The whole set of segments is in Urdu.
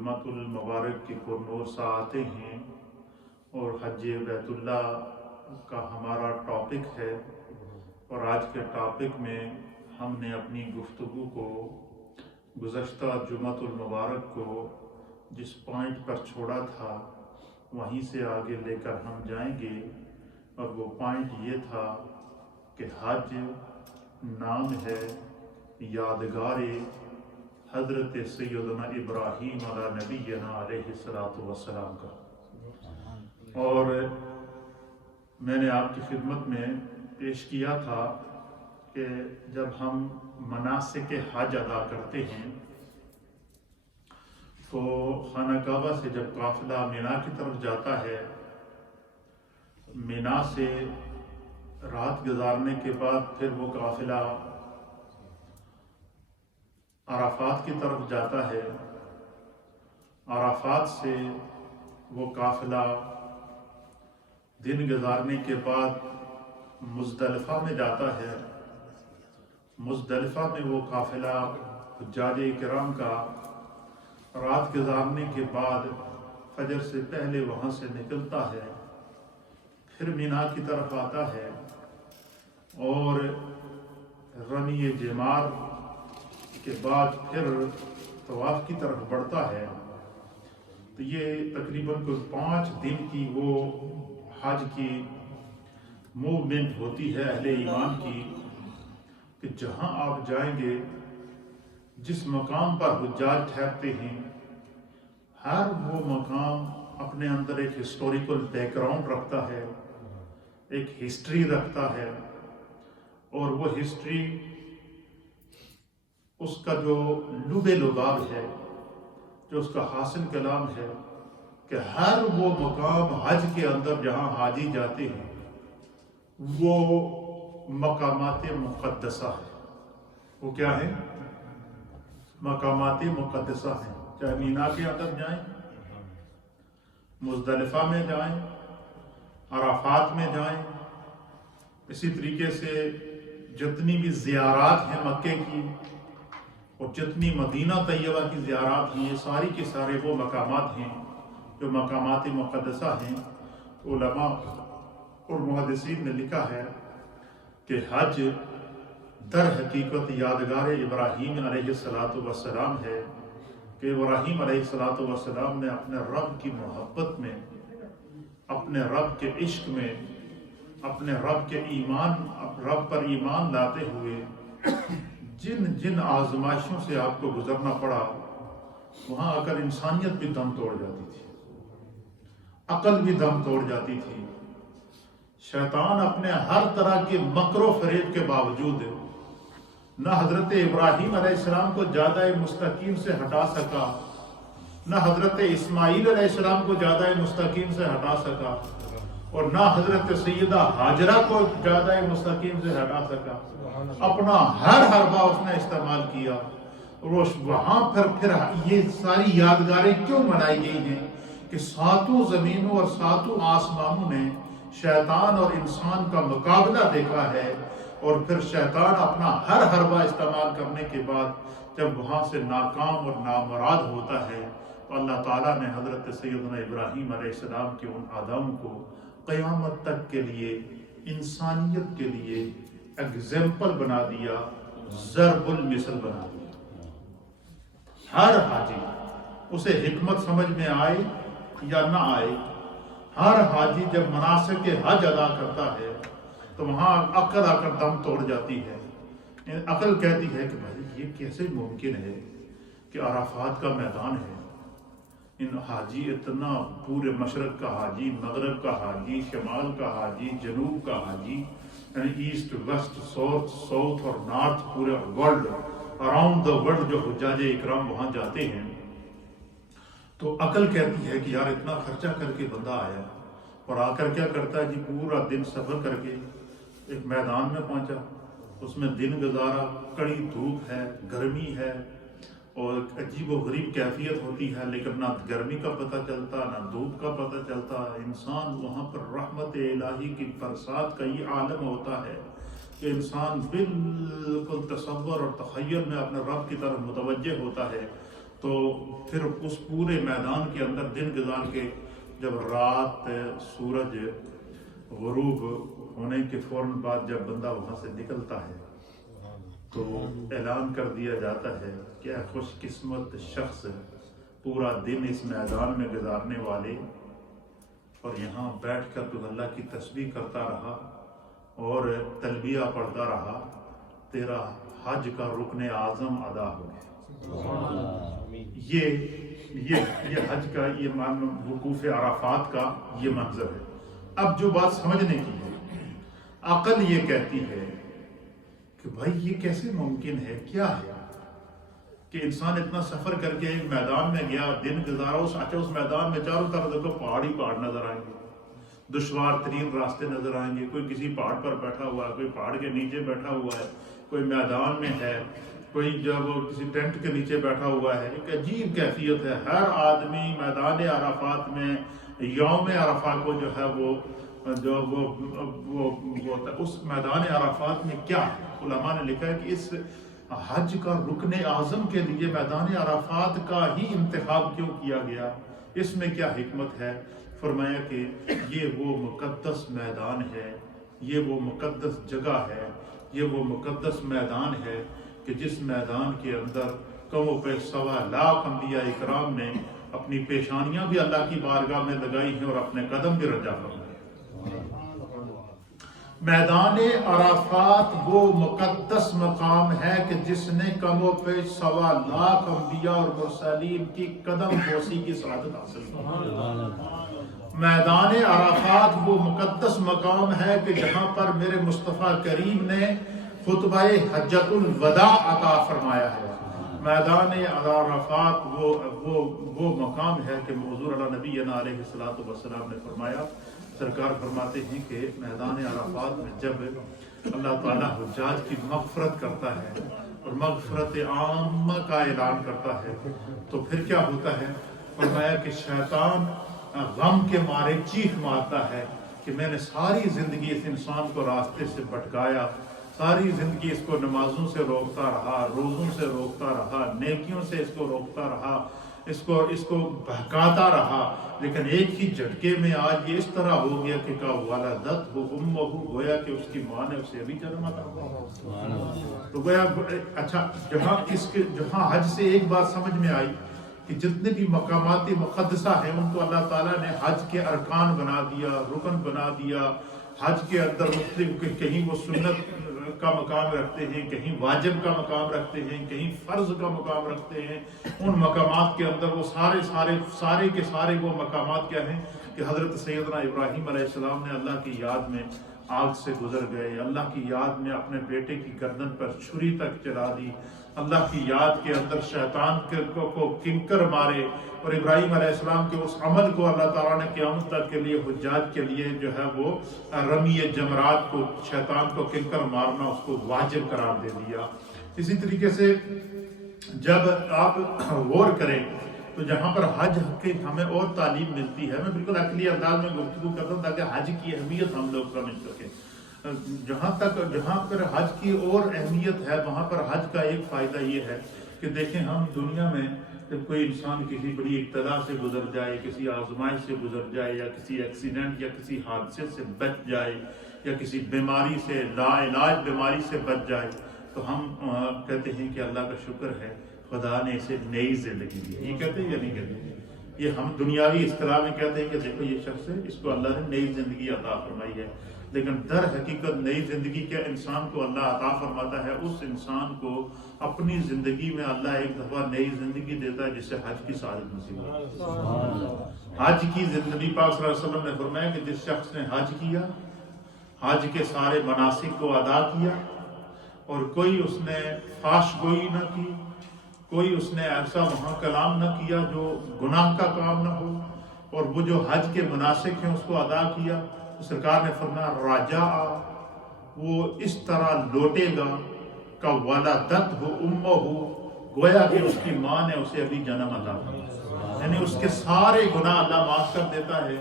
جمعۃ المبارک کی پرنور ساعتیں ہیں اور حج بیت اللہ کا ہمارا ٹاپک ہے، اور آج کے ٹاپک میں ہم نے اپنی گفتگو کو گزشتہ جمعۃ المبارک کو جس پوائنٹ پر چھوڑا تھا وہیں سے آگے لے کر ہم جائیں گے، اور وہ پوائنٹ یہ تھا کہ حج نام ہے یادگار حضرت سیدنا ابراہیم علیہ نبینا علیہ الصلوۃ والسلام کا۔ اور میں نے آپ کی خدمت میں پیش کیا تھا کہ جب ہم مناسک حج ادا کرتے ہیں تو خانہ کعبہ سے جب قافلہ مینا کی طرف جاتا ہے، مینا سے رات گزارنے کے بعد پھر وہ قافلہ عرفات کی طرف جاتا ہے، عرفات سے وہ قافلہ دن گزارنے کے بعد مزدلفہ میں جاتا ہے، مزدلفہ میں وہ قافلہ حجاج کرام کا رات گزارنے کے بعد فجر سے پہلے وہاں سے نکلتا ہے، پھر مینا کی طرف آتا ہے اور رمی جمار کے بعد پھر طواف کی طرف بڑھتا ہے۔ تو یہ تقریباً کوئی 5 دن کی وہ حج کی موومنٹ ہوتی ہے اہل ایمان کی، کہ جہاں آپ جائیں گے، جس مقام پر حجاج ٹھہرتے ہیں، ہر وہ مقام اپنے اندر ایک ہسٹوریکل بیک گراؤنڈ رکھتا ہے، ایک ہسٹری رکھتا ہے، اور وہ ہسٹری اس کا جو لب لباب ہے، جو اس کا حاصل کلام ہے، کہ ہر وہ مقام حج کے اندر جہاں حاجی جاتے ہیں وہ مقامات مقدسہ ہے۔ وہ کیا ہے؟ مقامات مقدسہ ہیں، چاہے مینا کے اندر جائیں، مزدلفہ میں جائیں، عرفات میں جائیں، اسی طریقے سے جتنی بھی زیارات ہیں مکے کی اور جتنی مدینہ طیبہ کی زیارات ہیں، یہ ساری کے سارے وہ مقامات ہیں جو مقامات مقدسہ ہیں۔ علماء اور محدثین نے لکھا ہے کہ حج در حقیقت یادگار ابراہیم علیہ الصلوۃ والسلام ہے، کہ ابراہیم علیہ الصلوۃ والسلام نے اپنے رب کی محبت میں، اپنے رب کے عشق میں، اپنے رب کے رب پر ایمان لاتے ہوئے جن جن آزمائشوں سے آپ کو گزرنا پڑا، وہاں آ کر انسانیت بھی دم توڑ جاتی تھی، عقل بھی دم توڑ جاتی تھی۔ شیطان اپنے ہر طرح کے مکر و فریب کے باوجود نہ حضرت ابراہیم علیہ السلام کو جادہ مستقیم سے ہٹا سکا، نہ حضرت اسماعیل علیہ السلام کو جادہ مستقیم سے ہٹا سکا، اور نہ حضرت سیدہ ہاجرہ کو جادہ مستقیم سے ہٹا سکا۔ اپنا ہر حربہ اس نے استعمال کیا، اور وہاں پھر یہ ساری یادگاریں کیوں منائی گئی ہیں کہ 7 زمینوں اور 7 آسمانوں نے شیطان اور انسان کا مقابلہ دیکھا ہے، اور پھر شیطان اپنا ہر حربہ استعمال کرنے کے بعد جب وہاں سے ناکام اور نامراد ہوتا ہے تو اللہ تعالیٰ نے حضرت سیدنا ابراہیم علیہ السلام کے ان آدم کو قیامت تک کے لیے، انسانیت کے لیے ایگزامپل بنا دیا، ضرب المثل بنا دیا۔ ہر حاجی، اسے حکمت سمجھ میں آئے یا نہ آئے، ہر حاجی جب مناسک حج ادا کرتا ہے تو وہاں عقل آ کر دم توڑ جاتی ہے۔ عقل کہتی ہے کہ بھائی یہ کیسے ممکن ہے کہ عرفات کا میدان ہے، ان حاجی اتنا پورے مشرق کا حاجی، مغرب کا حاجی، شمال کا حاجی، جنوب کا حاجی، یعنی ایسٹ ویسٹ ساؤتھ اور نارتھ، پورے ورلڈ، اراؤنڈ دا ورلڈ جو حجاج اکرام وہاں جاتے ہیں، تو عقل کہتی ہے کہ یار اتنا خرچہ کر کے بندہ آیا اور آ کر کیا کرتا ہے جی، پورا دن سفر کر کے ایک میدان میں پہنچا، اس میں دن گزارا، کڑی دھوپ ہے، گرمی ہے، اور عجیب و غریب کیفیت ہوتی ہے، لیکن نہ گرمی کا پتہ چلتا نہ دھوپ کا پتہ چلتا۔ انسان وہاں پر رحمت الہی کی برسات کا یہ عالم ہوتا ہے کہ انسان بالکل تصور اور تخیل میں اپنے رب کی طرف متوجہ ہوتا ہے، تو پھر اس پورے میدان کے اندر دن گزار کے جب رات سورج غروب ہونے کے فوراً بعد جب بندہ وہاں سے نکلتا ہے تو اعلان کر دیا جاتا ہے کہ اے خوش قسمت شخص پورا دن اس میدان میں گزارنے والے، اور یہاں بیٹھ کر تو اللہ کی تسبیح کرتا رہا اور تلبیہ پڑھتا رہا، تیرا حج کا رکن اعظم ادا ہو گیا۔ یہ حج کا یہ وقوف عرفات کا یہ منظر ہے۔ اب جو بات سمجھنے کی ہے، عقل یہ کہتی ہے کہ بھائی یہ کیسے ممکن ہے، کیا ہے کہ انسان اتنا سفر کر کے ایک میدان میں گیا، دن گزارا، اس میدان میں چاروں طرف دیکھو پہاڑ ہی پہاڑ نظر آئیں گے، دشوار ترین راستے نظر آئیں گے، کوئی کسی پہاڑ پر بیٹھا ہوا ہے، کوئی پہاڑ کے نیچے بیٹھا ہوا ہے، کوئی میدان میں ہے، کوئی جب کسی ٹینٹ کے نیچے بیٹھا ہوا ہے۔ ایک عجیب کیفیت ہے، ہر آدمی میدان عرفات میں یوم عرفہ کو جو ہے وہ اس میدان عرفات میں کیا ہے؟ علماء نے لکھا ہے کہ اس حج کا رکن اعظم کے لیے میدان عرفات کا ہی انتخاب کیوں کیا گیا، اس میں کیا حکمت ہے؟ فرمایا کہ یہ وہ مقدس میدان ہے، یہ وہ مقدس جگہ ہے، یہ وہ مقدس میدان ہے کہ جس میدان کے اندر کم و بیش 1.25 لاکھ انبیاء اکرام نے اپنی پیشانیاں بھی اللہ کی بارگاہ میں لگائی ہیں اور اپنے قدم بھی رجا فرمائے۔ میدان عرفات وہ مقدس مقام ہے کہ جس نے کم و بیش 1.25 لاکھ انبیاء اور مرسلین کی قدم بوسی کی سعادت حاصل کی۔ میدان عرفات وہ مقدس مقام ہے کہ جہاں پر میرے مصطفیٰ کریم نے خطبہ حجۃ الوداع عطا فرمایا ہے۔ میدان عرفات وہ مقام ہے کہ حضور علی نبینا علیہ الصلوۃ والسلام نے فرمایا، سرکار فرماتے ہیں کہ میدان عرفات میں جب اللہ تعالیٰ حجاج کی مغفرت کرتا ہے اور مغفرت عامہ کا اعلان کرتا ہے تو پھر کیا ہوتا ہے؟ فرمایا کہ شیطان غم کے مارے چیخ مارتا ہے کہ میں نے ساری زندگی اس انسان کو راستے سے بھٹکایا، ساری زندگی اس کو نمازوں سے روکتا رہا، روزوں سے روکتا رہا، نیکیوں سے اس کو روکتا رہا، اس کو بہکاتا رہا، لیکن ایک ہی جھٹکے میں آج یہ اس طرح ہو گیا کہ ولدتہ امہ، گویا کہ اس کی ماں نے اسے ابھی جنم عطا کیا۔ تو گویا اچھا جہاں حج سے ایک بات سمجھ میں آئی کہ جتنے بھی مقامات مقدسہ ہیں ان کو اللہ تعالیٰ نے حج کے ارکان بنا دیا، رکن بنا دیا۔ حج کے اندر مختلف، کہیں وہ سنت کا مقام رکھتے ہیں، کہیں واجب کا مقام رکھتے ہیں، کہیں فرض کا مقام رکھتے ہیں۔ ان مقامات کے اندر وہ سارے کے سارے وہ مقامات کیا ہیں کہ حضرت سیدنا ابراہیم علیہ السلام نے اللہ کی یاد میں آگ سے گزر گئے، اللہ کی یاد میں اپنے بیٹے کی گردن پر چھری تک چلا دی، اللہ کی یاد کے اندر شیطان کو کنکر مارے، اور ابراہیم علیہ السلام کے اس عمل کو اللہ تعالیٰ نے قیامت تک کے لیے حجاج کے لیے جو ہے وہ رمی جمرات کو، شیطان کو کنکر مارنا، اس کو واجب قرار دے دیا۔ اسی طریقے سے جب آپ غور کریں تو جہاں پر حج کی ہمیں اور تعلیم ملتی ہے، میں بالکل عقلی انداز میں گفتگو کرتا ہوں تاکہ حج کی اہمیت ہم لوگ سمجھ سکیں۔ جہاں پر حج کی اور اہمیت ہے، وہاں پر حج کا ایک فائدہ یہ ہے کہ دیکھیں ہم دنیا میں جب کوئی انسان کسی بڑی ابتلا سے گزر جائے، کسی آزمائش سے گزر جائے، یا کسی ایکسیڈنٹ یا کسی حادثے سے بچ جائے، یا کسی بیماری سے، لا علاج بیماری سے بچ جائے، تو ہم کہتے ہیں کہ اللہ کا شکر ہے خدا نے اسے نئی زندگی دی۔ یہ کہتے ہیں یا نہیں کہتے؟ یہ ہم دنیاوی اصطلاح میں کہتے ہیں کہ دیکھو یہ شخص ہے، اس کو اللہ نے نئی زندگی عطا فرمائی ہے، لیکن در حقیقت نئی زندگی کیا انسان کو اللہ عطا فرماتا ہے؟ اس انسان کو اپنی زندگی میں اللہ ایک دفعہ نئی زندگی دیتا ہے جسے حج کی سعادت نصیب ہوتی ہے۔ حج کی زندگی پاک صلی اللہ علیہ وسلم نے فرمایا کہ جس شخص نے حج کیا، حج کے سارے مناسک کو ادا کیا، اور کوئی اس نے فاش گوئی نہ کی، کوئی اس نے ایسا وہاں کلام نہ کیا جو گناہ کا کام نہ ہو، اور وہ جو حج کے مناسک ہیں اس کو ادا کیا، تو سرکار نے فرمایا راجع، وہ اس طرح لوٹے گا کہ ولدتہ امہ، گویا کہ اس کی ماں نے اسے ابھی جنم عطا کیا۔ یعنی اس کے سارے گناہ اللہ معاف کر دیتا ہے،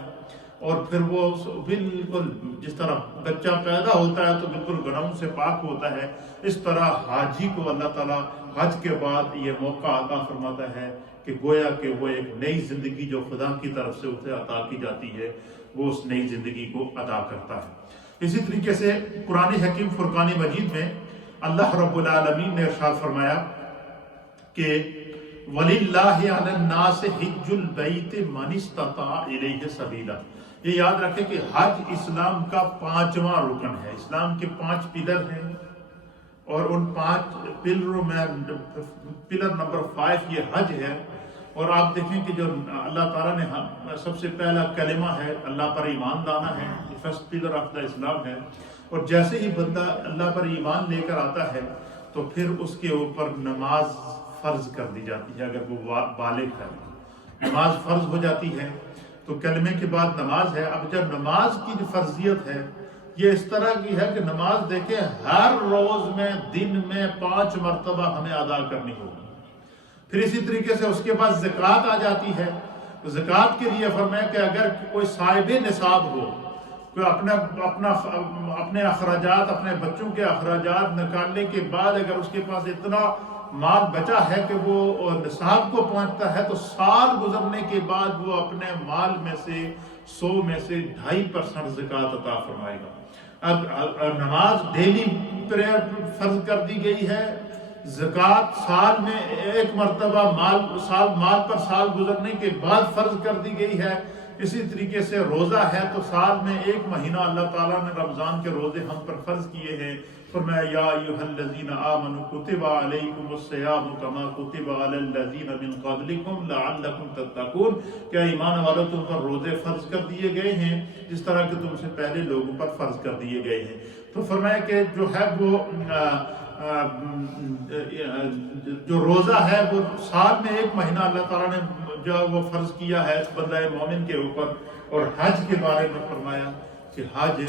اور پھر وہ بالکل جس طرح بچہ پیدا ہوتا ہے تو بالکل گناہوں سے پاک ہوتا ہے، اس طرح حاجی کو اللہ تعالیٰ حج کے بعد یہ موقع عطا فرماتا ہے کہ گویا کہ وہ ایک نئی زندگی جو خدا کی طرف سے اسے عطا کی جاتی ہے وہ اس نئی زندگی کو ادا کرتا ہے۔ اسی طریقے سے قرآن حکیم فرقان مجید میں اللہ رب العالمین نے ارشاد فرمایا کہ وَلِلَّهِ عَلَى النَّاسِ حِجُّ الْبَيْتِ مَنِ اسْتَطَاعَ إِلَيْهِ سَبِيلًا۔ یہ یاد رکھیں کہ حج اسلام کا 5واں رکن ہے۔ اسلام کے 5 پلر ہیں اور ان 5 پلروں میں پلر نمبر 5 یہ حج ہے۔ اور آپ دیکھیں کہ جو اللہ تعالیٰ نے سب سے پہلا کلمہ ہے اللہ پر ایمان لانا ہے، فرسٹ پلر آف دا اسلام ہے۔ اور جیسے ہی بندہ اللہ پر ایمان لے کر آتا ہے تو پھر اس کے اوپر نماز فرض کر دی جاتی ہے۔ اگر وہ بالغ ہے نماز فرض ہو جاتی ہے تو کلمے کے بعد نماز ہے۔ اب جب نماز کی جو فرضیت ہے یہ اس طرح کی ہے کہ نماز دیکھیں ہر روز میں دن میں 5 مرتبہ ہمیں ادا کرنی ہوگی۔ پھر اسی طریقے سے اس کے بعد زکوٰۃ آ جاتی ہے۔ تو زکوٰۃ کے لیے فرمایا کہ اگر کوئی صاحب نصاب ہو، کوئی اپنے اخراجات اپنے بچوں کے اخراجات نکالنے کے بعد اگر اس کے پاس اتنا مال بچا ہے کہ وہ نصاب کو پہنچتا ہے تو سال گزرنے کے بعد وہ اپنے مال میں سے 100 میں سے 2.5% زکوٰۃ عطا فرمائے گا۔ اب نماز ڈیلی پریئر فرض کر دی گئی ہے، زکوٰۃ سال میں 1 مرتبہ مال پر سال گزرنے کے بعد فرض کر دی گئی ہے۔ اسی طریقے سے روزہ ہے تو سال میں 1 مہینہ اللہ تعالیٰ نے رمضان کے روزے ہم پر فرض کیے ہیں۔ فرمایا یا ایھا الذین آمنوا کتب علیکم الصیام کما کتب علی الذین من قبلکم لعلکم تتقون، کیا ایمان والو تم پر روزے فرض کر دیے گئے ہیں جس طرح کہ تم سے پہلے لوگوں پر فرض کر دیے گئے ہیں۔ تو فرمایا کہ جو ہے وہ جو روزہ ہے وہ سال میں 1 مہینہ اللہ تعالیٰ نے جو وہ فرض کیا ہے بندہ مومن کے اوپر۔ اور حج کے بارے میں فرمایا کہ حج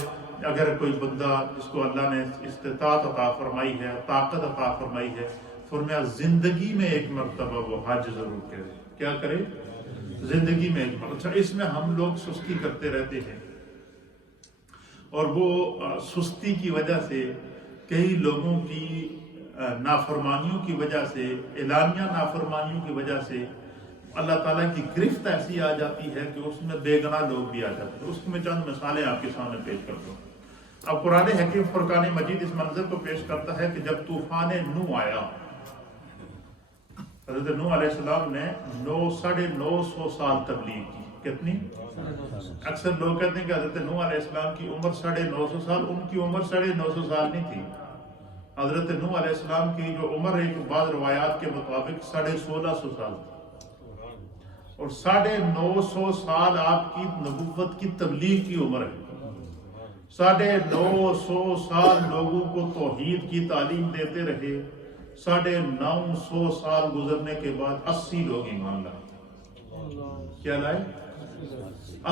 اگر کوئی بندہ جس کو اللہ نے استطاعت عطا فرمائی ہے، طاقت عطا فرمائی ہے، فرمایا زندگی میں 1 مرتبہ وہ حج ضرور کرے۔ کیا کرے؟ زندگی میں 1 مرتبہ۔ اس میں ہم لوگ سستی کرتے رہتے ہیں اور وہ سستی کی وجہ سے کئی لوگوں کی نافرمانیوں کی وجہ سے، اعلانیہ نافرمانیوں کی وجہ سے اللہ تعالیٰ کی گرفت ایسی آ جاتی ہے کہ اس میں بے گناہ لوگ بھی آ جاتے ہیں۔ اس کی میں چند مثالیں آپ کے سامنے پیش کرتا ہوں۔ اب قرآن حکیم فرقان مجید اس منظر کو پیش کرتا ہے کہ جب طوفان نوح آیا، حضرت نوح علیہ السلام نے 950 سال تبلیغ کی۔ کتنی؟ اکثر لوگ کہتے ہیں کہ حضرت نوح علیہ السلام کی عمر 950 سال، ان کی عمر 950 سال نہیں تھی۔ حضرت نوح علیہ السلام کی جو عمر ایک بعض روایات کے مطابق 1650 سال تھی، اور 950 سال آپ کی نبوت کی تبلیغ کی عمر ہے۔ 950 سال لوگوں کو توحید کی تعلیم دیتے رہے۔ 950 سال گزرنے کے بعد 80 لوگ ایمان لائے۔ کیا لائے؟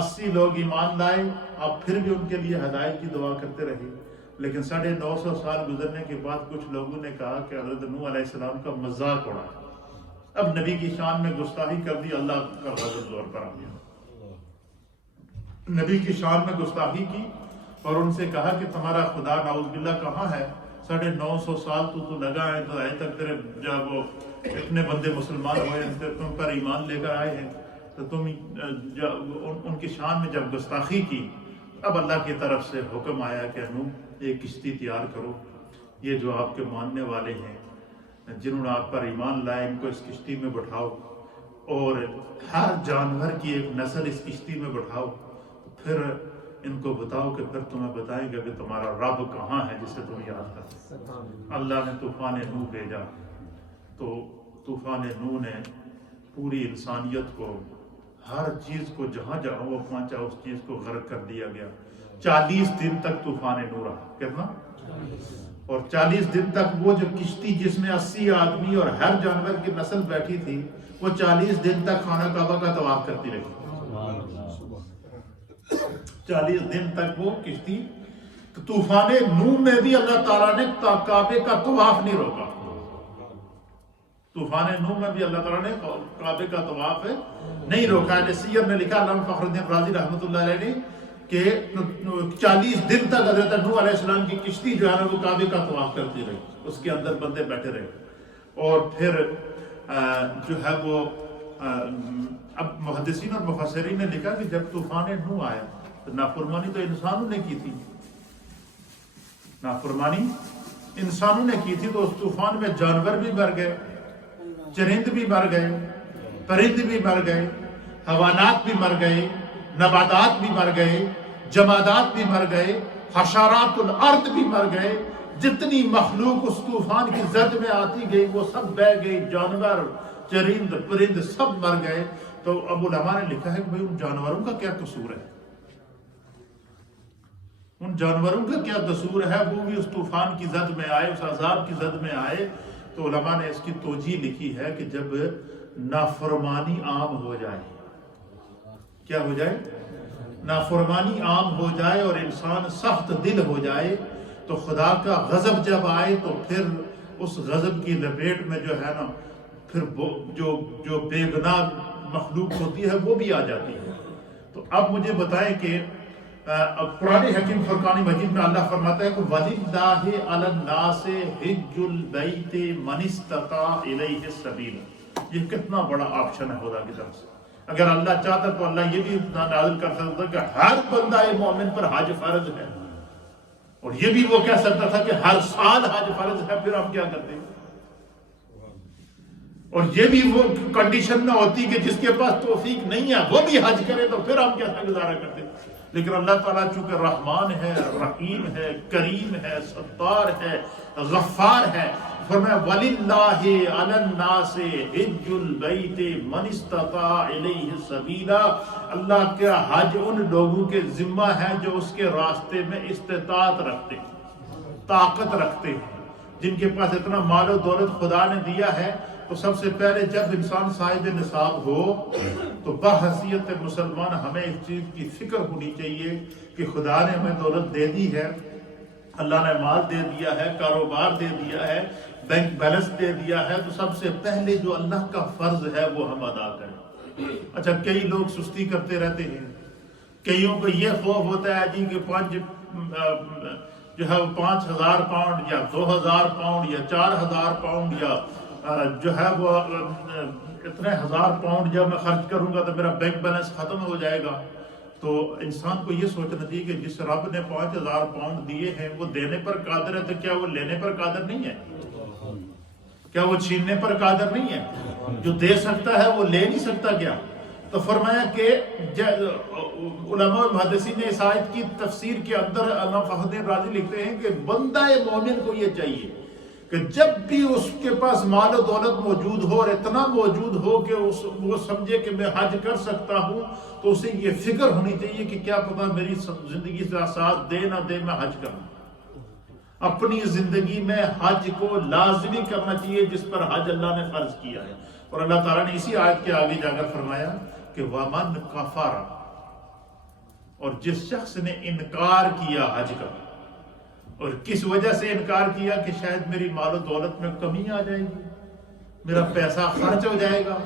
80 لوگ ایمان لائے۔ آپ پھر بھی ان کے لیے ہدایت کی دعا کرتے رہے، لیکن 950 سال گزرنے کے بعد کچھ لوگوں نے کہا کہ حضرت نوح علیہ السلام کا مذاق اڑا، اب نبی کی شان میں گستاخی کر دی، اللہ کا غضب زور پر آ گیا۔ نبی کی شان میں گستاخی کی اور ان سے کہا کہ تمہارا خدا نعوذ باللہ کہاں ہے؟ 950 سال تو لگا ہے، تو آئے تک تیرے جب وہ اتنے بندے مسلمان ہوئے، تم پر ایمان لے کر آئے ہیں، تو تم ان کی شان میں جب گستاخی کی، اب اللہ کی طرف سے حکم آیا کہ نوح ایک کشتی تیار کرو، یہ جو آپ کے ماننے والے ہیں جنہوں نے آپ پر ایمان لائے ان کو اس کشتی میں بٹھاؤ، اور ہر جانور کی ایک نسل اس کشتی میں بٹھاؤ، پھر ان کو بتاؤ کہ پھر تمہیں بتائیں گے کہ تمہارا رب کہاں ہے جسے تم یاد کرتے۔ اللہ نے طوفان نوح بھیجا، تو طوفان نوح نے پوری انسانیت کو، ہر چیز کو جہاں جہاں وہ پہنچا اس چیز کو غرق کر دیا گیا۔ 40 دن تک طوفان نوح رہا۔ کتنا؟ اور 40 دن تک وہ جو کشتی جس میں 80 آدمی اور ہر جانور کی نسل بیٹھی تھی، وہ 40 دن تک خانہ کعبہ کا طواف کرتی رہی۔ 40 دن تک وہ کشتی۔ طوفان نوح میں بھی اللہ تعالیٰ نے کعبے کا طواف نہیں روکا۔ طوفان نوح میں بھی اللہ تعالیٰ نے کعبے کا طواف نہیں روکا ہے۔ سیر نے لکھا، علامہ فخر الدین رازی رحمۃ اللہ علیہ نے، کہ 40 دن تک حضرت نوح علیہ السلام کی کشتی جو ہے نا وہ کعبے کا طواف کرتی رہی، اس کے اندر بندے بیٹھے رہے۔ اور پھر جو ہے وہ اب محدثین اور مفسرین نے لکھا کہ جب طوفان نوح آیا تو نافرمانی تو انسانوں نے کی تھی، نافرمانی انسانوں نے کی تھی، تو اس طوفان میں جانور بھی مر گئے، چرند بھی مر گئے، پرند بھی مر گئے، حیوانات بھی مر گئے، نباتات بھی مر گئے، جمادات بھی مر گئے، حشرات الارض بھی مر گئے، جتنی مخلوق اس طوفان کی زد میں آتی گئی وہ سب بہ گئی، جانور چرند پرند سب مر گئے۔ تو ابو علماء نے لکھا ہے کہ بھئی ان جانوروں کا کیا قصور ہے، ان جانوروں کا کیا قصور ہے، وہ بھی اس طوفان کی زد میں آئے، اس عذاب کی زد میں آئے۔ تو علماء نے اس کی توجیہ لکھی ہے کہ جب نافرمانی عام ہو جائے، کیا ہو جائے، نافرمانی عام ہو جائے اور انسان سخت دل ہو جائے، تو خدا کا غضب جب آئے تو پھر اس غضب کی لپیٹ میں جو ہے نا پھر جو بے گناہ مخلوق ہوتی ہے وہ بھی آ جاتی ہے۔ تو اب مجھے بتائیں کہ قرآن حکیم فرقان مجید میں اللہ فرماتا ہے کہ وَلِلَّهِ عَلَى النَّاسِ حِجُّ الْبَيْتِ مَنِ اسْتَطَاعَ إِلَيْهِ السَّبِيلَ، یہ کتنا بڑا آپشن ہے خدا کی طرف سے۔ اگر اللہ چاہتا تو اللہ یہ بھی نازل کر سکتا کہ ہر بندہ مومن پر حج فرض ہے، اور یہ بھی وہ کہہ سکتا تھا کہ ہر سال حج فرض ہے، پھر ہم کیا کرتے ہیں؟ اور یہ بھی وہ کنڈیشن نہ ہوتی کہ جس کے پاس توفیق نہیں ہے وہ بھی حج کرے، تو پھر ہم کیسا گزارا کرتے؟ لیکن اللہ تعالیٰ چونکہ رحمان ہے، رحیم ہے، کریم ہے، ستار ہے، غفار ہے، فرمایا وَلِلَّهِ عَلَى النَّاسِ حِجُّ الْبَيْتِ مَنِ اسْتَطَاعَ إِلَيْهِ سَبِيلًا، اللہ کا حج ان لوگوں کے ذمہ ہے جو اس کے راستے میں استطاعت رکھتے ہیں، طاقت رکھتے ہیں، جن کے پاس اتنا مال و دولت خدا نے دیا ہے۔ تو سب سے پہلے جب انسان صاحب نصاب ہو تو بحیثیت مسلمان ہمیں اس چیز کی فکر ہونی چاہیے کہ خدا نے ہمیں دولت دے دی ہے، اللہ نے مال دے دیا ہے، کاروبار دے دیا ہے، بینک بیلنس دے دیا ہے، تو سب سے پہلے جو اللہ کا فرض ہے وہ ہم ادا کریں۔ اچھا کئی لوگ سستی کرتے رہتے ہیں، کئیوں کو یہ خوف ہوتا ہے جی کہ 5,000 پاؤنڈ یا 2,000 پاؤنڈ یا 4,000 پاؤنڈ یا جو ہے وہ اتنے 1,000 پاؤنڈ جب میں خرچ کروں گا تو میرا بینک بیلنس ختم ہو جائے گا۔ تو انسان کو یہ سوچنا چاہیے کہ جس رب نے 5,000 پاؤنڈ دیے ہیں وہ دینے پر قادر ہے، تو کیا وہ لینے پر قادر نہیں ہے؟ کیا وہ چھیننے پر قادر نہیں ہے؟ جو دے سکتا ہے وہ لے نہیں سکتا کیا؟ تو فرمایا کہ علماء اور محدثین نے اس آیت کی تفسیر کے اندر علامہ فخر الدین رازی لکھتے ہیں کہ بندہ مومن کو یہ چاہیے کہ جب بھی اس کے پاس مال و دولت موجود ہو اور اتنا موجود ہو کہ وہ سمجھے کہ میں حج کر سکتا ہوں، تو اسے یہ فکر ہونی چاہیے کہ کیا پتہ میری زندگی سے ساتھ دے نہ دے میں حج کروں۔ اپنی زندگی میں حج کو لازمی کرنا چاہیے جس پر حج اللہ نے فرض کیا ہے۔ اور اللہ تعالیٰ نے اسی آیت کے آگے جا کر فرمایا کہ وَمَنْ كَفَرَ، اور جس شخص نے انکار کیا حج کا، اور کس وجہ سے انکار کیا کہ شاید میری مال و دولت میں کمی آ جائے گی، میرا پیسہ خرچ ہو جائے گا،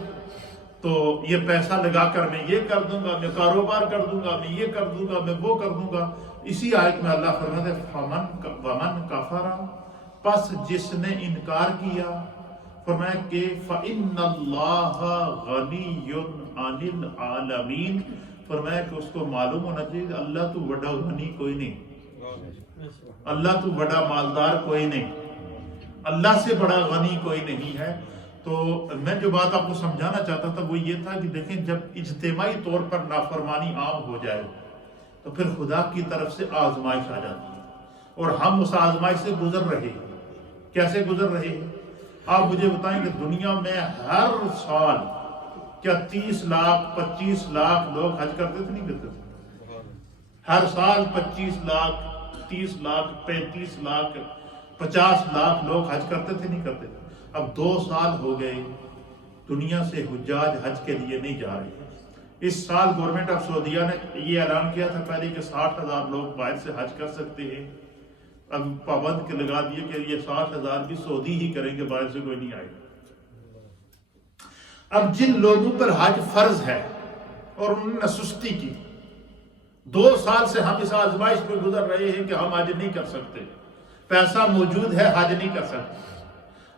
تو یہ پیسہ لگا کر میں یہ کر دوں گا، میں کاروبار کر دوں گا، میں یہ کر دوں گا، میں وہ کر دوں گا۔ اسی آیت میں اللہ فرماتا ہے وَمَنْ كَفَرَ، پس جس نے انکار کیا، فرمایا کہ فَإِنَّ اللَّهَ غَنِيٌّ عَنِ الْعَالَمِينَ، فرمایا کہ اس کو معلوم ہونا چاہیے کہ اللہ تو بڑا غنی کوئی نہیں، اللہ تو بڑا مالدار کوئی نہیں، اللہ سے بڑا غنی کوئی نہیں ہے۔ تو میں جو بات آپ کو سمجھانا چاہتا تھا وہ یہ تھا کہ دیکھیں جب اجتماعی طور پر نافرمانی عام ہو جائے تو پھر خدا کی طرف سے آزمائش آ جاتی ہے، اور ہم اس آزمائش سے گزر رہے ہیں۔ کیسے گزر رہے ہیں؟ آپ مجھے بتائیں کہ دنیا میں ہر سال کیا 30 لاکھ 25 لاکھ لوگ حج کرتے تھے نہیں کرتے تھے؟ ہر سال 25 لاکھ 30 لاکھ 35 لاکھ 50 لاکھ لوگ حج کرتے تھے نہیں کرتے تھے؟ اب 2 سال ہو گئے دنیا سے حجاج حج کے لیے نہیں جا رہے۔ اس سال گورنمنٹ آف سعودیہ نے یہ اعلان کیا تھا پہلے کہ 60,000 لوگ باہر سے حج کر سکتے ہیں، اب پابند کے لگا دیے کہ یہ 60,000 بھی سعودی ہی کریں گے، باہر سے کوئی نہیں آئے گا۔ اب جن لوگوں پر حج فرض ہے اور انہوں نے سستی کی، 2 سال سے ہم اس آزمائش پہ گزر رہے ہیں کہ ہم حج نہیں کر سکتے، پیسہ موجود ہے حج نہیں کر سکتے۔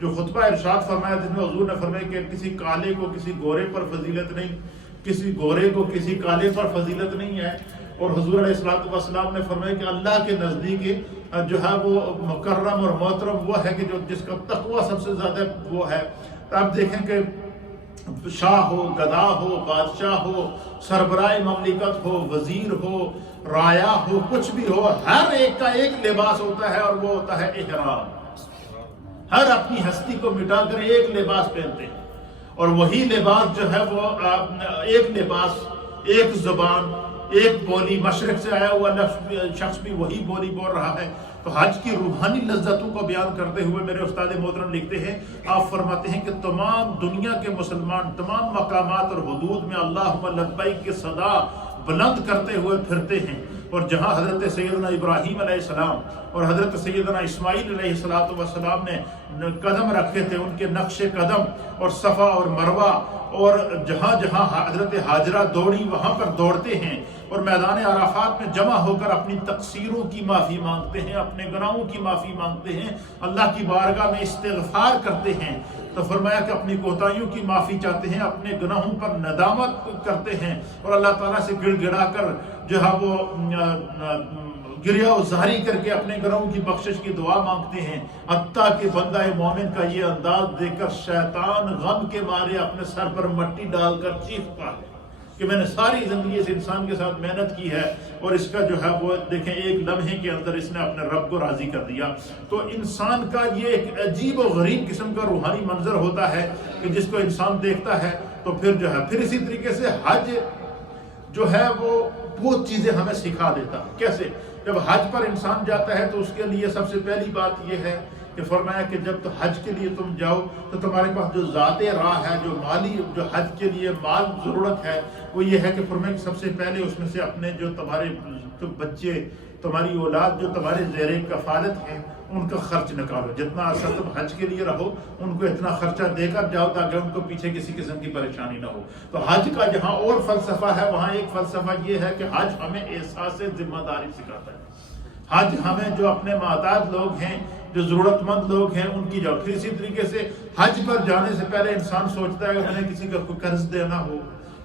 جو خطبہ ارشاد فرمایا جس میں حضور نے فرمایا کہ کسی کالے کو کسی گورے پر فضیلت نہیں، کسی گورے کو کسی کالے پر فضیلت نہیں ہے، اور حضور علیہ الصلوۃ والسلام نے فرمایا کہ اللہ کے نزدیک جو ہے وہ مکرم اور محترم وہ ہے کہ جو جس کا تقوی سب سے زیادہ وہ ہے۔ آپ دیکھیں کہ شاہ ہو، گدا ہو، بادشاہ ہو، سربراہ مملکت ہو، وزیر ہو، رایا ہو، کچھ بھی ہو، ہر ایک کا ایک لباس ہوتا ہے، اور وہ ہوتا ہے احرام۔ ہر اپنی ہستی کو مٹا کر ایک لباس پہنتے ہیں، اور وہی لباس جو ہے وہ ایک لباس، ایک زبان، ایک بولی، مشرق سے آیا ہوا شخص بھی وہی بولی بول رہا ہے۔ تو حج کی روحانی لذتوں کو بیان کرتے ہوئے میرے استاد محترم لکھتے ہیں، آپ فرماتے ہیں کہ تمام دنیا کے مسلمان تمام مقامات اور حدود میں اللہم لبیک کی صدا بلند کرتے ہوئے پھرتے ہیں، اور جہاں حضرت سیدنا ابراہیم علیہ السلام اور حضرت سیدنا اسماعیل علیہ السلام نے قدم رکھے تھے، ان کے نقش قدم اور صفا اور مروہ، اور جہاں جہاں حضرت ہاجرہ دوڑی وہاں پر دوڑتے ہیں، اور میدان عرفات میں جمع ہو کر اپنی تقصیروں کی معافی مانگتے ہیں، اپنے گناہوں کی معافی مانگتے ہیں، اللہ کی بارگاہ میں استغفار کرتے ہیں۔ تو فرمایا کہ اپنی کوتاہیوں کی معافی چاہتے ہیں، اپنے گناہوں پر ندامت کرتے ہیں، اور اللہ تعالیٰ سے گڑ گڑا کر جو ہے وہ گریہ وزاری کر کے اپنے گناہوں کی بخشش کی دعا مانگتے ہیں۔ حتیٰ کہ بندہ مومن کا یہ انداز دیکھ کر شیطان غم کے مارے اپنے سر پر مٹی ڈال کر چیختا ہے کہ میں نے ساری زندگی اس انسان کے ساتھ محنت کی ہے، اور اس کا جو ہے وہ دیکھیں ایک لمحے کے اندر اس نے اپنے رب کو راضی کر دیا۔ تو انسان کا یہ ایک عجیب و غریب قسم کا روحانی منظر ہوتا ہے کہ جس کو انسان دیکھتا ہے تو پھر جو ہے پھر اسی طریقے سے حج جو ہے وہ بہت چیزیں ہمیں سکھا دیتا ہے۔ کیسے؟ جب حج پر انسان جاتا ہے تو اس کے لیے سب سے پہلی بات یہ ہے کہ فرمایا کہ جب تو حج کے لیے تم جاؤ تو تمہارے پاس جو ذات راہ ہے، جو مالی جو حج کے لیے مال ضرورت ہے، وہ یہ ہے کہ فرمایا کہ سب سے پہلے اس میں سے اپنے جو تمہارے بچے، تمہاری اولاد جو تمہارے زیر کفالت ہیں، ان کا خرچ نکالو۔ جتنا عرصہ تم حج کے لیے رہو ان کو اتنا خرچہ دے کر جاؤ تاکہ ان کو پیچھے کسی قسم کی پریشانی نہ ہو۔ تو حج کا جہاں اور فلسفہ ہے وہاں ایک فلسفہ یہ ہے کہ حج ہمیں احساس ذمہ داری سکھاتا ہے۔ حج ہمیں جو اپنے محتاج لوگ ہیں، جو ضرورت مند لوگ ہیں، ان کی جاؤ۔ پھر اسی طریقے سے حج پر جانے سے پہلے انسان سوچتا ہے کہ انہیں کسی کا کوئی قرض دینا ہو،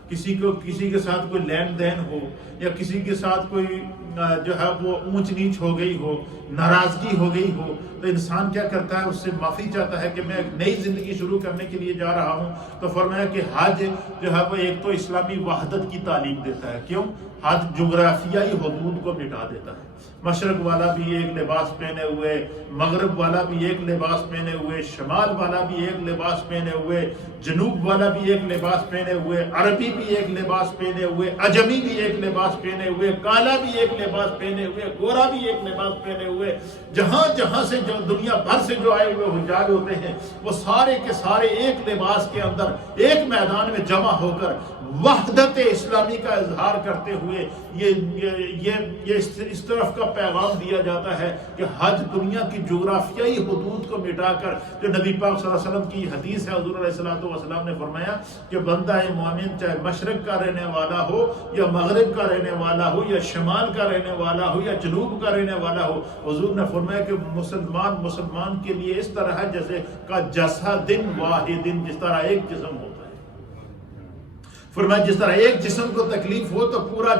کسی کے ساتھ کوئی لین دین ہو، یا کسی کے ساتھ کوئی جو ہے وہ اونچ نیچ ہو گئی ہو، ناراضگی ہو گئی ہو، تو انسان کیا کرتا ہے؟ اس سے معافی چاہتا ہے کہ میں ایک نئی زندگی شروع کرنے کے لیے جا رہا ہوں۔ تو فرمایا کہ حج جو ہے وہ ایک تو اسلامی وحدت کی تعلیم دیتا ہے۔ کیوں؟ حج جغرافیائی حدود کو مٹا دیتا ہے۔ مشرق والا بھی ایک لباس پہنے ہوئے، مغرب والا بھی ایک لباس پہنے ہوئے، شمال والا بھی ایک لباس پہنے ہوئے، جنوب والا بھی ایک لباس پہنے ہوئے، عربی بھی ایک لباس پہنے ہوئے، عجمی بھی ایک لباس پہنے ہوئے، کالا بھی ایک لباس پہنے ہوئے، گورا بھی ایک لباس پہنے ہوئے۔ جہاں جہاں سے جو دنیا بھر سے جو آئے ہوئے حجاج ہوتے ہیں وہ سارے کے سارے ایک لباس کے اندر ایک میدان میں جمع ہو کر وحدت اسلامی کا اظہار کرتے ہوئے یہ اس طرف کا پیغام دیا جاتا ہے کہ حج دنیا کی جغرافیائی حدود کو مٹا کر، جو نبی پاک صلی اللہ علیہ وسلم کی حدیث ہے، حضور علیہ السلام نے فرمایا کہ بندہ مومن چاہے مشرق کا رہنے والا ہو یا مغرب کا رہنے والا ہو یا شمال کا رہنے والا ہو یا جنوب کا رہنے والا ہو، حضور نے فرمایا کہ مسلمان کے لیے اس طرح ہے جیسے کا جسد واحد، جس طرح ایک جسم ہوتا ہے۔ فرمایا جس طرح ایک جسم کو تکلیف ہو تو پورا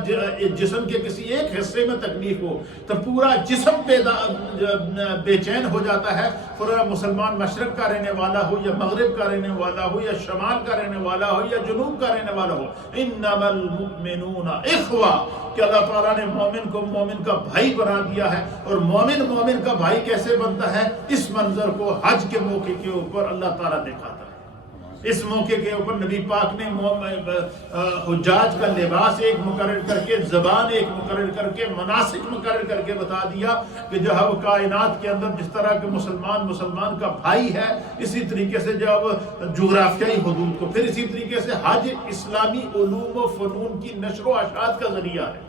جسم کے کسی ایک حصے میں تکلیف ہو تو پورا جسم بے چین ہو جاتا ہے۔ فرمایا مسلمان مشرق کا رہنے والا ہو یا مغرب کا رہنے والا ہو یا شمال کا رہنے والا ہو یا جنوب کا رہنے والا ہو، انما المؤمنون اخوہ، کہ اللہ تعالیٰ نے مومن کو مومن کا بھائی بنا دیا ہے۔ اور مومن کا بھائی کیسے بنتا ہے؟ اس منظر کو حج کے موقع کے اوپر اللہ تعالیٰ دکھاتا ہے۔ اس موقع کے اوپر نبی پاک نے حجاج کا لباس ایک مقرر کر کے، زبان ایک مقرر کر کے، مناسک مقرر کر کے بتا دیا کہ جو ہے وہ کائنات کے اندر جس طرح کہ مسلمان کا بھائی ہے، اسی طریقے سے جب جغرافیائی حدود کو، پھر اسی طریقے سے حج اسلامی علوم و فنون کی نشر و اشاعت کا ذریعہ ہے۔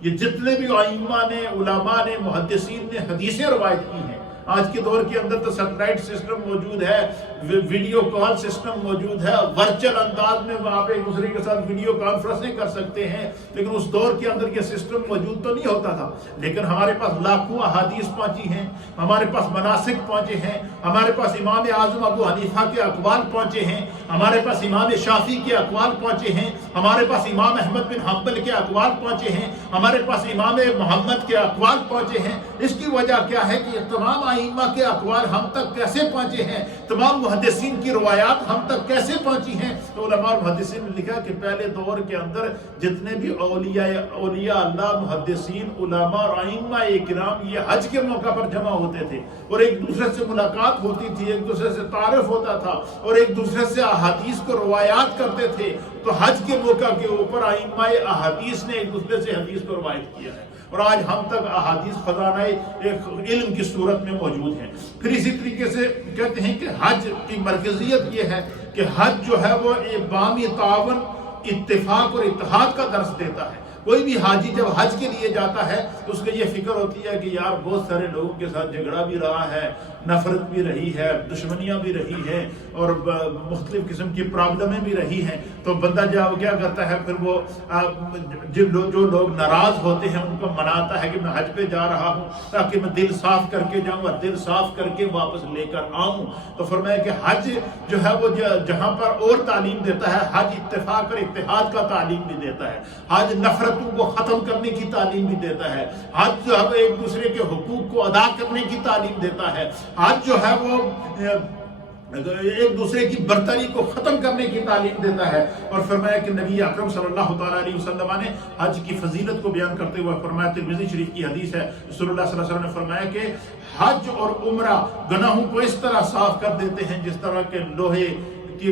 یہ جتنے بھی ائمہ نے، علماء نے، محدثین نے حدیثیں روایت کی ہیں، آج کے دور کے اندر تو سیٹلائٹ سسٹم موجود ہے، ویڈیو کال سسٹم موجود ہے، ورچوئل انداز میں آپ ایک دوسرے کے ساتھ ویڈیو کانفرنسنگ کر سکتے ہیں، لیکن اس دور کے اندر یہ سسٹم موجود تو نہیں ہوتا تھا۔ لیکن ہمارے پاس لاکھوں احادیث پہنچی ہیں، ہمارے پاس مناسک پہنچے ہیں، ہمارے پاس امام اعظم ابو حنیفہ کے اقوال پہنچے ہیں، ہمارے پاس امام شافعی کے اقوال پہنچے ہیں، ہمارے پاس امام احمد بن حنبل کے اقوال پہنچے ہیں، ہمارے پاس امام محمد کے اقوال پہنچے ہیں۔ اس کی وجہ کیا ہے کہ تمام ائمہ کے اقوال ہم تک کیسے پہنچے ہیں، تمام محدثین کی روایات ہم تک کیسے پہنچی ہیں؟ تو علماء اور محدثین نے لکھا کہ پہلے دور کے اندر جتنے بھی اولیاء اللہ، محدثین، علماء اور ائمہ کرام یہ حج کے موقع پر جمع ہوتے تھے اور ایک دوسرے سے ملاقات ہوتی تھی، ایک دوسرے سے تعارف ہوتا تھا اور ایک دوسرے سے احادیث کو روایات کرتے تھے۔ تو حج کے موقع کے اوپر ائمہ احادیث نے ایک دوسرے سے حدیث کو روایت کیا ہے اور آج ہم تک احادیث خزانہ ایک علم کی صورت میں موجود ہیں۔ پھر اسی طریقے سے کہتے ہیں کہ حج کی مرکزیت یہ ہے کہ حج جو ہے وہ باہمی تعاون، اتفاق اور اتحاد کا درس دیتا ہے۔ کوئی بھی حاجی جب حج کے لیے جاتا ہے تو اس کو یہ فکر ہوتی ہے کہ یار بہت سارے لوگوں کے ساتھ جھگڑا بھی رہا ہے، نفرت بھی رہی ہے، دشمنیاں بھی رہی ہیں اور مختلف قسم کی پرابلمیں بھی رہی ہیں۔ تو بندہ جب کیا کرتا ہے، پھر وہ جو لوگ ناراض ہوتے ہیں ان کو مناتا ہے کہ میں حج پہ جا رہا ہوں تاکہ میں دل صاف کر کے جاؤں اور دل صاف کر کے واپس لے کر آؤں۔ تو فرمایا کہ حج جو ہے وہ جہاں پر اور تعلیم دیتا ہے، حج اتفاق اور اتحاد کا تعلیم بھی دیتا ہے، حج نفرتوں کو ختم کرنے کی تعلیم بھی دیتا ہے، حج جو ہے ایک دوسرے کے حقوق کو ادا کرنے کی تعلیم دیتا ہے، حج جو ہے وہ ایک دوسرے کی برتری کو ختم کرنے کی تعلیم دیتا ہے۔ اور فرمایا کہ نبی اکرم صلی اللہ تعالیٰ علیہ وسلم نے حج کی فضیلت کو بیان کرتے ہوئے فرمایا، ترمذی شریف کی حدیث ہے، رسول اللہ صلی اللہ علیہ وسلم نے فرمایا کہ حج اور عمرہ گناہوں کو اس طرح صاف کر دیتے ہیں جس طرح کہ لوہے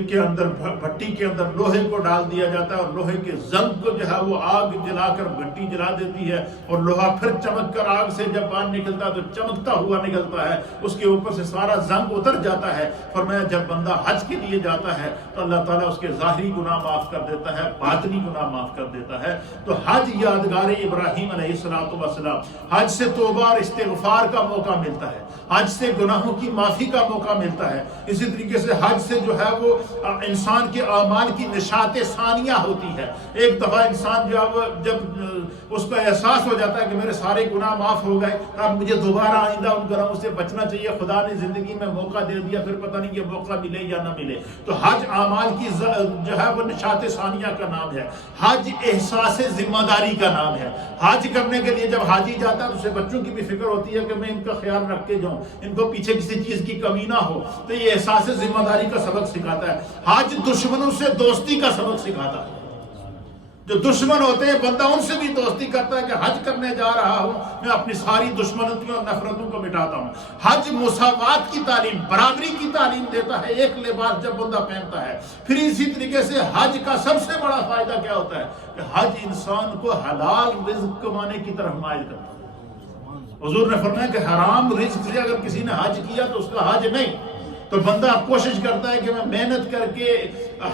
کے اندر، بھٹی کے اندر لوہے کو ڈال دیا جاتا ہے اور لوہے کے زنگ کو جو ہے وہ آگ جلا کر بھٹی جلا دیتی ہے اور لوہا پھر چمک کر آگ سے جب باہر نکلتا ہے تو چمکتا ہوا نکلتا ہے، اس کے اوپر سے سارا زنگ اتر جاتا ہے۔ فرمایا جب بندہ حج کے لیے جاتا ہے تو اللہ تعالیٰ اس کے ظاہری گناہ معاف کر دیتا ہے، باطنی گناہ معاف کر دیتا ہے۔ تو حج یادگار ابراہیم علیہ السلام، حج سے توبہ اور استغفار کا موقع ملتا ہے، حج سے گناہوں کی معافی کا موقع ملتا ہے۔ اسی طریقے سے حج سے جو ہے وہ انسان کے اعمال کی نشاط ثانیہ ہوتی ہے۔ ایک دفعہ انسان جب اس کو احساس ہو جاتا ہے کہ میرے سارے گناہ معاف ہو گئے، اب مجھے دوبارہ آئندہ ان گناہوں سے بچنا چاہیے، خدا نے زندگی میں موقع دے دیا، پھر پتہ نہیں یہ موقع ملے یا نہ ملے۔ تو حج اعمال کی جو ہے وہ نشاط ثانیہ کا نام ہے، حج احساس ذمہ داری کا نام ہے۔ حج کرنے کے لیے جب حاجی جاتا ہے تو اسے بچوں کی بھی فکر ہوتی ہے کہ میں ان کا خیال رکھ کے جاؤں، ان کو پیچھے کسی چیز کی کمی نہ ہو، تو یہ احساس ذمہ داری کا سبق سکھاتا ہے۔ حج دشمنوں سے دوستی کا سبق سکھاتا ہے۔ جو دشمن ہوتے ہیں بندہ ان سے بھی دوستی کرتا ہے کہ حج کرنے جا رہا ہوں، میں اپنی ساری دشمنیوں اور نفرتوں کو مٹاتا ہوں۔ حج مساوات کی تعلیم، برابری کی تعلیم دیتا ہے، ایک لباس جب بندہ پہنتا ہے۔ پھر اسی طریقے سے حج کا سب سے بڑا فائدہ کیا ہوتا ہے کہ حج انسان کو حلال رزق کمانے کی طرف مائل کرتا ہے۔ حضور نے فرمایا کہ حرام رزق سے اگر کسی نے حج کیا تو اس کا حج نہیں۔ تو بندہ کوشش کرتا ہے کہ میں محنت کر کے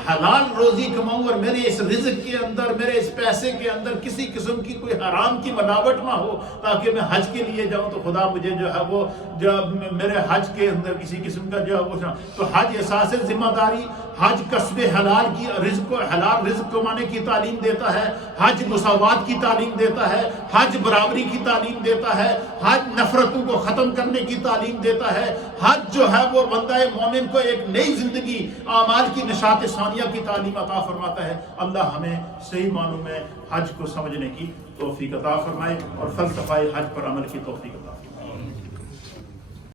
حلال روزی کماؤں اور میرے اس رزق کے اندر، میرے اس پیسے کے اندر کسی قسم کی کوئی حرام کی ملاوٹ نہ ہو، تاکہ میں حج کے لیے جاؤں تو خدا مجھے جو ہے وہ جب میرے حج کے اندر کسی قسم کا جو ہے وہ۔ تو حج احساس ذمہ داری، حج کسب حلال کی رزق، حلال رزق کمانے کی تعلیم دیتا ہے، حج مساوات کی تعلیم دیتا ہے، حج برابری کی تعلیم دیتا ہے، حج نفرتوں کو ختم کرنے کی تعلیم دیتا ہے، حج جو ہے وہ بندہ مومن کو ایک نئی زندگی، اعمال کی نشاط ثانیہ کی تعلیم عطا فرماتا ہے۔ اللہ ہمیں صحیح معنوں میں حج کو سمجھنے کی توفیق عطا فرمائے اور فلسفہ حج پر عمل کی توفیق